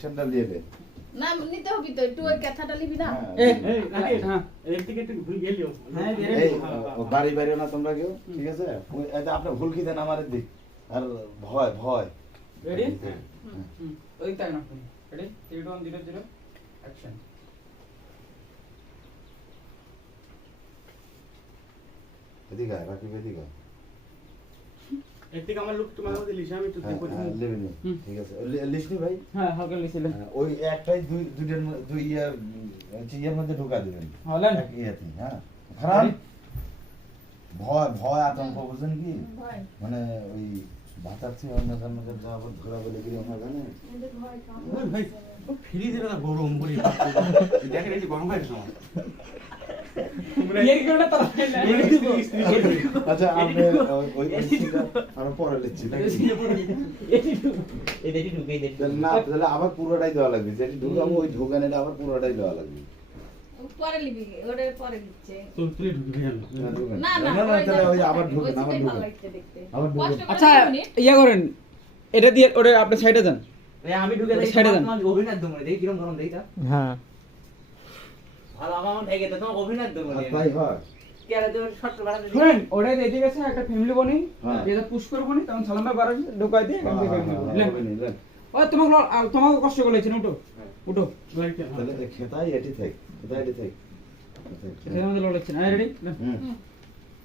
সেটা দিয়ে দে। না নিতে হবি তো একটু ওই কথাটা লিবি না? এ, দিয়ে দে। এই রাকেশ। এর থেকে একটু ভুল গেলিও দিয়ে এই ও বাড়ি না তোমরা কেউ? ঠিক আছে? ওই এই যে আপনার ভুল কি দেন আমার দিক আর ভয় ভয়। রেডি। ওই তাই না? Ready three two one zero zero action এদিকে রাকিব এদিকে আয়। আমার লোক তোমার মধ্যে লিসে আমি একটু হ্যাঁ, দেখব হ্যাঁ, লেবে নে। হুম। ঠিক আছে। লিসনি ভাই? হ্যাঁ হালকা লিছিলে হ্যাঁ, ওই একটাই দুই দুইটার দুই ইয়ার ইয়ের মধ্যে ঢোকা দিবেন। হলেন? এক হ্যাঁ। খারাপ? ভয় ভয় আতঙ্ক বুঝছেন কি? মানে ওই অন্য ধরা বলে কি আমরা ভাই গরম করি দেখেন এই গরম হয় সময় আচ্ছা আপনি ওই- ওই পরে লিখছি না তাহলে আবার পুরোটাই দেওয়া লাগবে। যেটি ঢুকাবো ওই ঢুকানোটা আবার পুরোটাই দেওয়া লাগবে। পরে লিবি ওটা পরে দিচ্ছে তো তুই ঢুকে গেল না, না না, না না, ওই তাহলে ওই আবার থাকে, আবার সিটাই ভালো ঢুকেন। লাগছে দেখতে। আবার ঢুকেন। আচ্ছা ইয়া করেন। এটা দিয়ে ওটা আপনি সাইডে যান। আমি ঢুকে দেন। অভিনয় গরম দেখি হ্যাঁ। একটা ফ্যামিলি বনি হ্যাঁ। যেটা পুশ করব নি তখন সালামে বারো ঢোকাই দিয়ে হ্যাঁ, হ্যাঁ। হ্যাঁ, তোমাকে তোমাকে কষ্ট করেছেন উঠো উঠো। খেতাই এটি থাক খেতাই এটি থাক।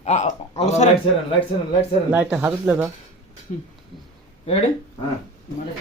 হ্যাঁ লাইটটা হাতত লেদা রেডি? হ্যাঁ। মানে